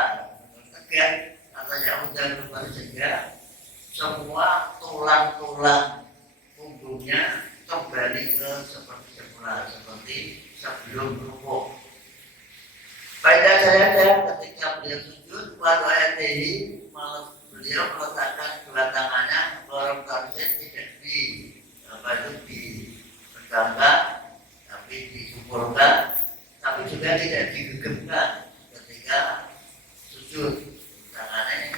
tegak atau udah lupa sehingga semua tulang-tulang punggungnya kembali ke seperti semula, seperti sebelum rukuk. Faidah saya ketika beliau sujud pada ayat ini, beliau meletakkan dua tangannya orang tarsen tidak dipegangkan, tapi disumpulkan, tapi juga tidak digenggamkan ketika sujud. Tangannya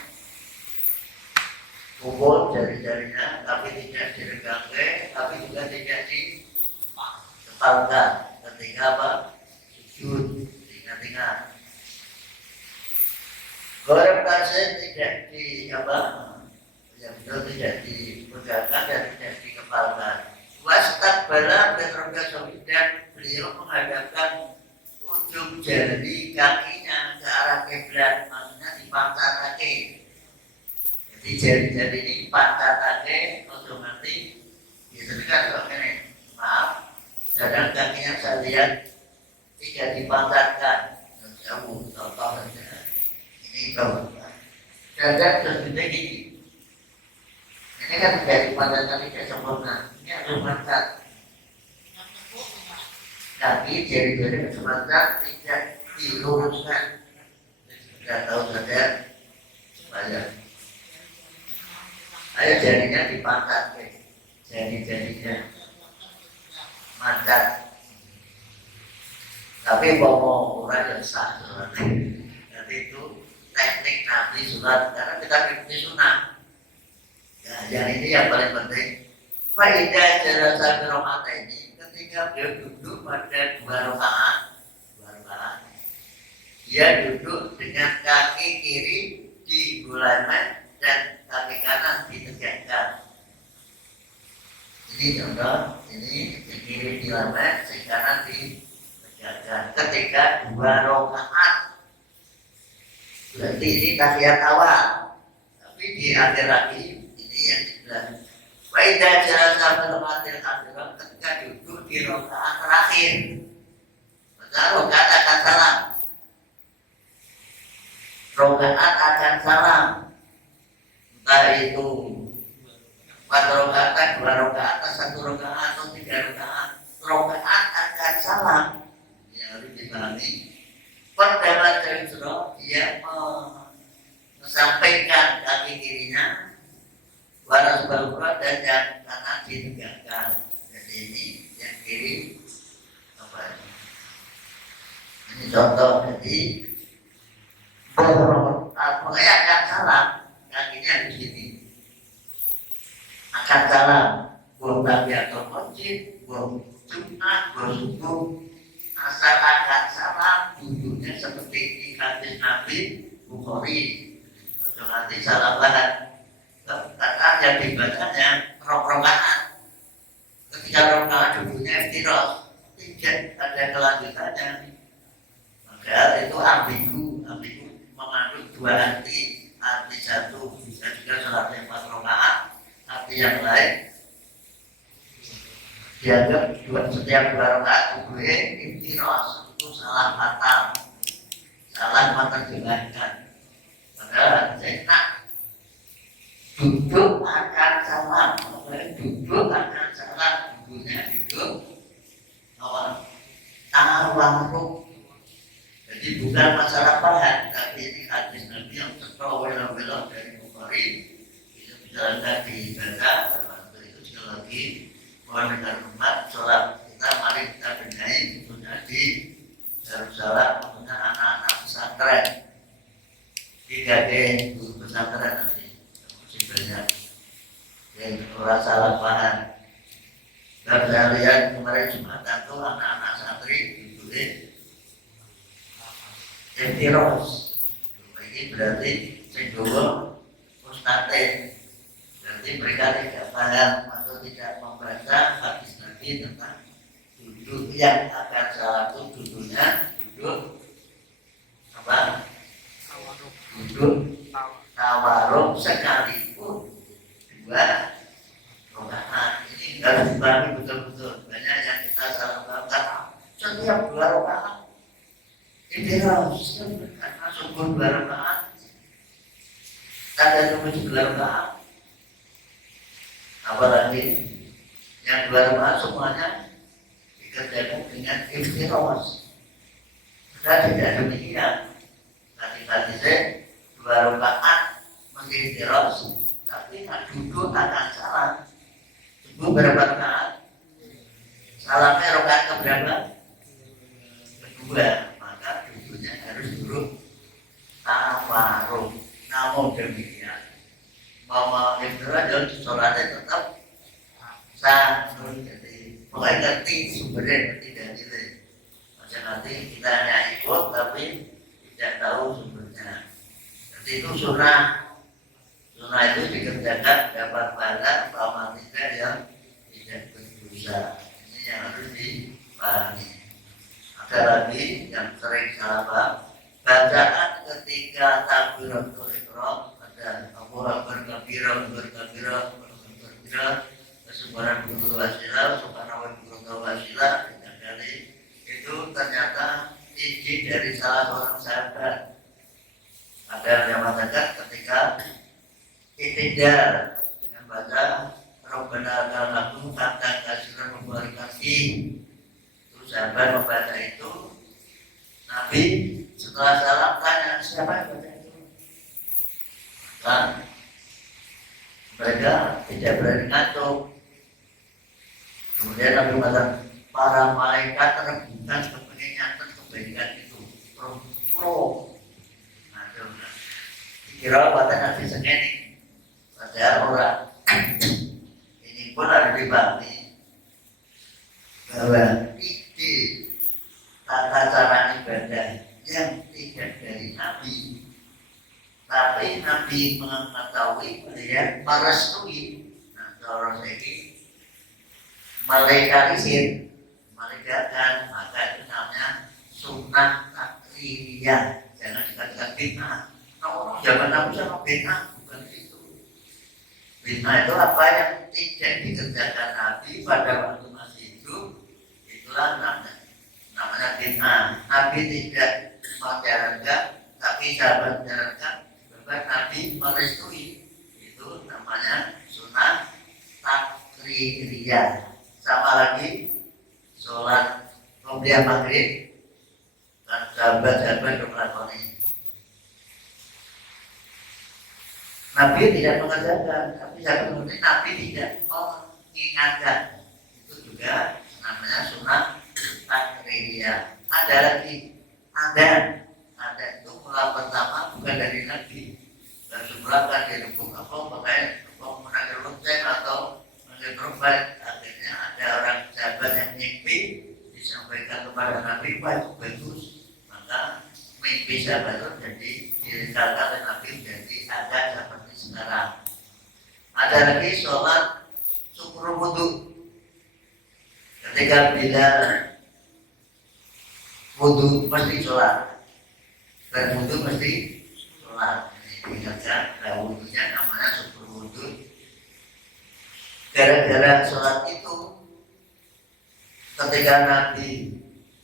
kumpul jari-jarinya, tapi tidak diregangkan, tapi juga tidak dikepalkan ketika apa? Sujud. Ingat-ingat. Orang tasnya tidak yang tidak dipegangkan dan tidak dikepalkan. Wastak bala dan roga dan beliau menghadapkan ujung jari kakinya ke arah kiblat, maksudnya dipangkatake. Jadi jari-jari ini dipangkatake, otomatis kan kok ini, maaf, sedang kakinya saya lihat tidak dipangkatkan. Kamu contoh saja, ini tahu. Sedang sesudah gini. Ini kan tidak dipangkatkan tidak sempurna. Ini harus mangkat. Tapi jari-jari kesempatan tidak diluruskan. Tidak tahu saja supaya ayo jarinya dipangkat, jari-jarinya mangkat. Tapi mau orang yang sah nanti itu teknik Nabi surat, karena kita ikuti sunnah. Ya, yang ini yang paling penting. Faidah jasa biromata ini ketika beliau duduk pada dua rakaat, dia duduk dengan kaki kiri di gulaman dan kaki kanan ditegakkan. Ini contoh, ini yang kiri di gulaman, yang kanan ditegakkan. Ketika dua rakaat, berarti ini tahiyat awal. Tapi di akhir lagi ini yang dibilang Waidah jalan sampai lematil akhirat ketika duduk di rakaat terakhir. Maka rakaat akan salam. Rakaat akan salam. Entah itu 4 rakaat, 2 rakaat, 1 rakaat atau 3 rakaat. Rakaat akan salam. Yang harus dipahami. Pertama kali dia menyampaikan kaki kirinya waras bahulah dan yang kanan ditegakkan. Jadi ini yang kiri apa ini? Ini contoh. Jadi pokoknya akan salam kakinya di sini. Akan salam. Buat tabiatul masjid, buat Jumat, buat subuh. Asal akan salam duduknya seperti ini hadis Nabi Bukhari. Nanti salam bahan. Rakaat yang dibacanya rakaat. Ketika rakaat duduknya ikhtiras, tidak ada kelanjutannya. Maka itu ambigu mengandung dua arti. Arti satu bisa juga salatnya 4 rakaat, arti yang lain dianggap setiap 2 rakaat duduknya ikhtiras, itu salah fatal, salah menerjemahkan. Padahal saya duduk akan salam, duduk akan salam, duduknya duduk awal tawarruk. Jadi bukan masalah bahan, tapi ini hadis Nabi yang terkawal-wal dari Bukhari. Bisa lagi baca, termasuk itu sekali lagi mendengar umat sholat kita, mari kita benahi tentunya di Darussalam, tentunya anak-anak pesantren, 3D guru pesantren nanti. Banyak yang orang salah paham. Dan saya lihat kemarin Jumatan itu anak-anak santri diberi ikhtiras. Ini berarti cenderung mustatin. Berarti mereka tidak paham atau tidak membaca hadis Nabi tentang duduk yang akan salah itu duduknya duduk apa? Duduk tawarruk sekalipun 2 rakaat. Ini harus dipahami betul-betul. Banyak yang kita salah paham. Setiap 2 rakaat ini harus masuk 2 rakaat. Ada cuma 2 rakaat. Apalagi yang 2 rakaat semuanya dikerjakan dengan ikhtiras. Sudah tidak demikian. Tadi saya 2 rakaat mengikhtiras, tapi nak duduk akan salam. Tunggu berapa rakaat? Salamnya rakaat keberapa? Kedua. Maka duduknya harus duduk tawarruk. Namun demikian, mau ikhtiras dan sholatnya tetap sah. Jadi pokoknya ngerti sumbernya, ngerti dari itu. Macam nanti kita hanya ikut tapi tidak tahu sumbernya. Jadi itu sunnah itu dikerjakan dapat pahala sama tidak yang tidak berdosa. Ini yang harus dipahami. Maka Ada lagi yang sering salah paham, bacaan ketika takbiratul ihram ada Allahu Akbar kabira subhanallah wasila subhanallah wasila tiga kali. Itu ternyata izin dari salah seorang sahabat. Ada yang mengatakan ketika iktidal dengan baca Rabbana lakum kata kasiran membalikasi. Terus sahabat membaca itu, Nabi setelah salam tanya siapa yang baca itu? Kan mereka tidak berani ngantuk. Kemudian Nabi mengatakan para malaikat rebutan kepengen kebaikan itu. Pro. Kira kata Nabi segini. Padahal orang ini pun ada di Bali bahwa ide tata cara ibadah yang tidak dari Nabi, tapi Nabi mengetahui, melihat, merestui. Nah, kalau saya ini malaikalisir, malaikatkan, maka itu namanya sunnah takriyah. Jangan dikatakan bid'ah. Nah, orang zaman Nabi sama bid'ah bukan itu. Bid'ah itu apa yang tidak dikerjakan Nabi pada waktu masih hidup, itulah namanya bid'ah. Nabi tidak menjalankan, tapi sahabat menjalankan, bahkan Nabi merestui. Itu namanya sunnah takriyah. Sama lagi sholat kemudian maghrib dan sahabat-sahabat melakukan. Nabi tidak mengajarkan, tapi kemudian Nabi tidak mengingatkan. Itu juga namanya sunnah takriyah. Ada lagi, ada itu mula pertama bukan dari Nabi. Dan sebelah kan dirubuk apa pakai menanggar lonceng atau menanggar. Akhirnya ada orang sahabat yang mimpi disampaikan kepada Nabi, wah itu bagus. Maka mimpi sahabat itu jadi dirisalkan oleh Nabi menjadi ada seperti sekarang. Ada lagi sholat syukur wudu. Ketika bila wudu mesti sholat, dan wudu mesti sholat. Ini saja, wudunya namanya syukur wudu. Gara-gara sholat itu, ketika Nabi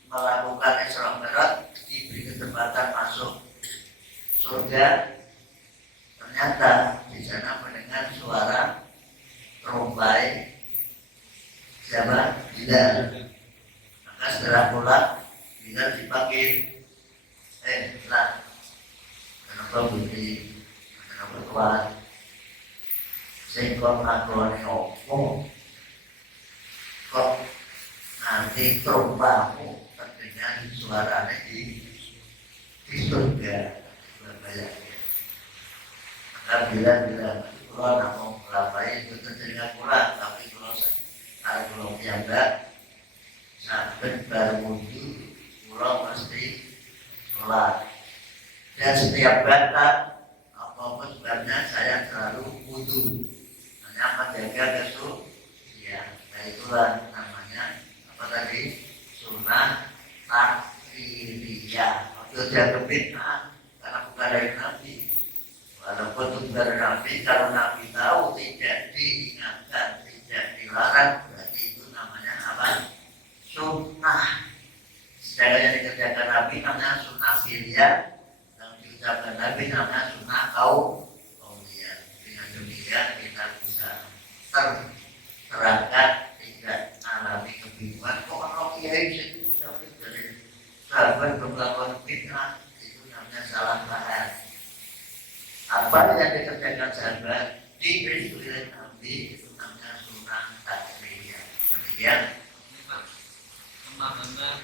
melakukan Isra Mi'raj, diberi kesempatan masuk surga. Ternyata di sana mendengar suara trombai siapa? Bilal. Maka setelah pulang, Bilal dipanggil. Bilal, kenapa begini? Kenapa tuan? Sehingga ngakoni opo? Kok nanti trompamu terdengar suaranya di surga? Bayangnya. Maka bilang kalau nak mau melapai itu terdengar pula, tapi kalau piyambak sampai baru wudu, pulau mesti sholat. Dan setiap batak apapun sebabnya saya selalu wudu. Hanya menjaga kesucian. Nah itulah namanya apa tadi? Sunnah takriyah. Itu jangan bid'ah karena bukan dari Nabi. Walaupun itu dari Nabi, kalau Nabi tahu tidak diingatkan, tidak dilarang, berarti itu namanya apa? Sunnah. Sedangkan yang dikerjakan Nabi namanya sunnah fi'liyah, yang diucapkan Nabi namanya sunnah qauliyah. Dengan demikian kita bisa terangkan, tidak alami kebingungan. Kok orang kiai sih mengucapkan dari sahabat melakukan bid'ah, itu namanya salah paham. Apa yang dikerjakan sahabat diberi oleh Nabi itu namanya sunnah takriyah. Demikian pemahaman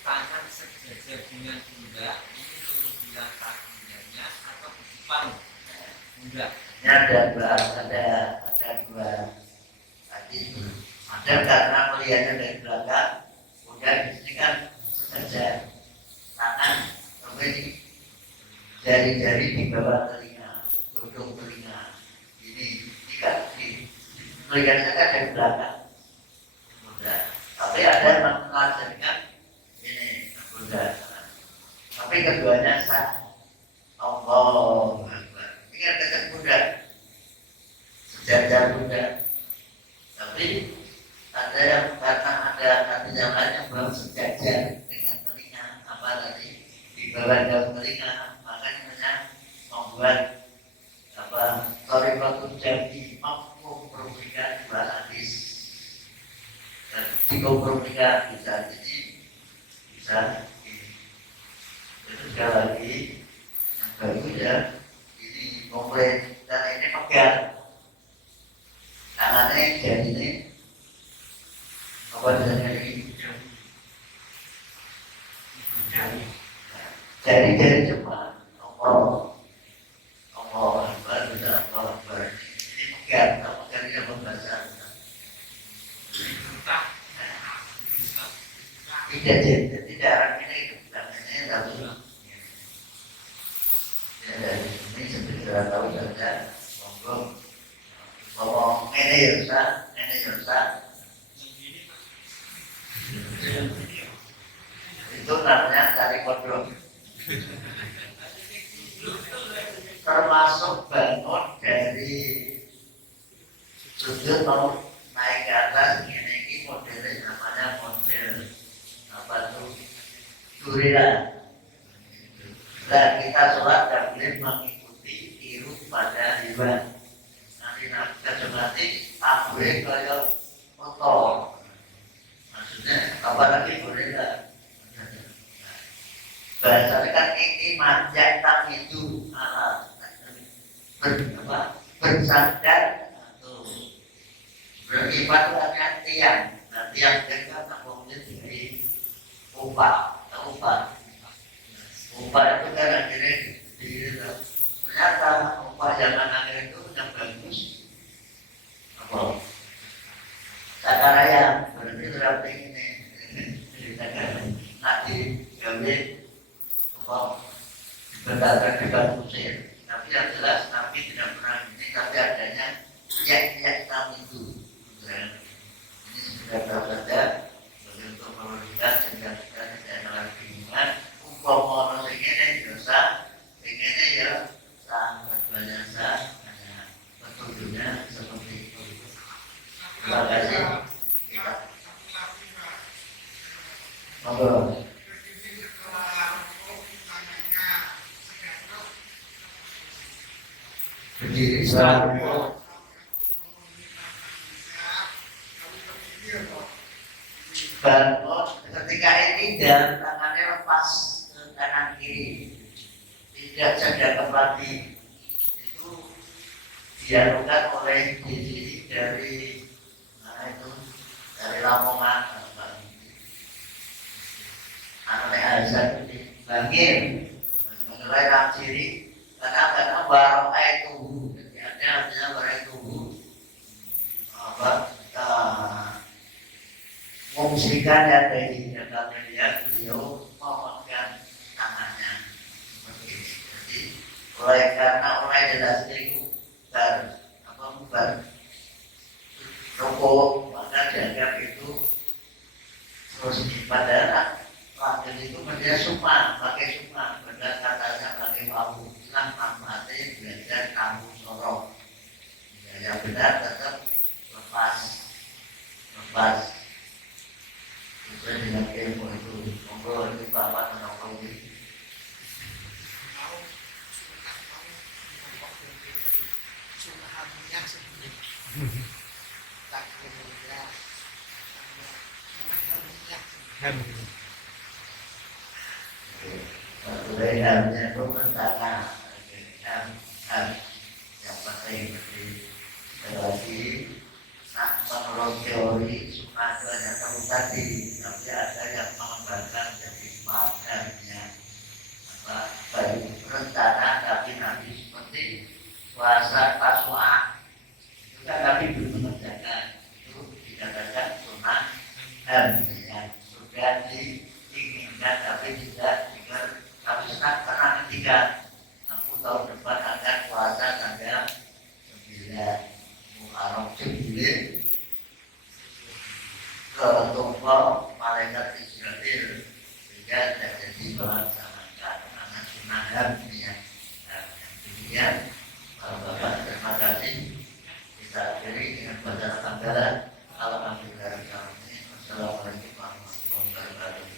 tangan sejajar dengan pundak ini terus bilang takriyahnya atau separuh pundak. Ini ada dua hadis. Ada karena melihatnya dari belakang, kemudian di sini kan saja tangan ini jari-jari di bawah telinga, ujung telinga. Ini kan melihatnya kan dari belakang. Tapi ada yang mengajarkan ini keduanya sah. Allah Akbar. Ingat kata Buddha, sejajar Buddha. Tapi ada yang karena ada hati yang lain yang belum sejajar dengan telinga, apa tadi di bawah daun telinga, makanya membuat apa Thariqatul Jami mampu merugikan dua hadis dan dikompromikan bisa jadi bisa ini. Itu sekali lagi yang baru ya ini komplain dan ini pegang tangannya jadi ini apa namanya ini jadi cepat Allah baru Allah baru ini pegang apa kerja pembahasan tidak ini namanya lalu ya dari ini sebenarnya tahu saja ngomong ini ya Ustaz itu namanya cari kodok termasuk bangun dari sujud mau naik ke atas ini modelnya namanya model apa tuh durian. Nah kita sholat dan boleh mengikuti tiru pada hewan. Nanti kacamati boleh kayak motor. Maksudnya apalagi boleh tak? Bahasanya kan ini manjat tang itu bersandar atau beribadah dengan tiang. Nah tiang kita tak boleh diberi upah itu kan akhirnya ternyata upah zaman akhir itu yang bagus apa sakaraya berarti berarti ini nak digambil apa dibenarkan dengan musir tapi yang jelas Nabi tidak pernah ini tapi adanya yak itu ini sudah tahu saja untuk memerlukan sehingga kita tidak dalam bingungan umpama ini dosa pengennya ya sangat banyak hanya petunjuknya seperti itu. Terima kasih. Monggo. Berdiri selalu. Bangun ketika ini dan tangannya lepas ke kanan kiri, tidak jaga lagi. Itu dilakukan oleh diri dari dari Lamongan. Anak Aisyah di Bangil mengenai rang ciri karena barang itu artinya barang itu memungsikan ya dari jaga media beliau memegang tangannya seperti ini. Jadi oleh jelas itu bukan rokok maka dianggap itu terus pada waktu itu dia pakai summa benar katanya pakai bambu lah manfaatnya belajar kamu sorong ya, yang benar tetap lepas sesuai dengan ilmu itu monggo ini bapak menongol ini Budayanya itu mentara yang penting lagi menurut teori sunnah itu hanya kamu tadi tapi ada yang mengembangkan jadi maknanya baik rencana tapi nanti seperti puasa Tasu'a itu kan tapi belum mengerjakan itu dikatakan sunnah yang sudah diinginkan tapi tidak tapi sekarang karena ketika aku tahun depan akan puasa tanggal 9 Muharram Jibril ke Tunggal malaikat Israel sehingga tidak jadi melaksanakan mudah-mudahan ini ya. Nah, demikian Bapak terima kasih. Kita akhiri dengan bacaan Al-Fatihah. Alhamdulillah. Wassalamualaikum warahmatullahi wabarakatuh.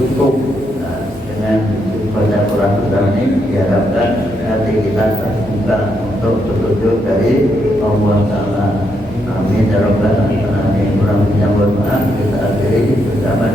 cukup. Nah, dengan baca Quran ini diharapkan hati kita terbuka untuk petunjuk dari Allah Ta'ala. Amin ya rabbal alamin. Kurang lebihnya mohon maaf, kita akhiri bersama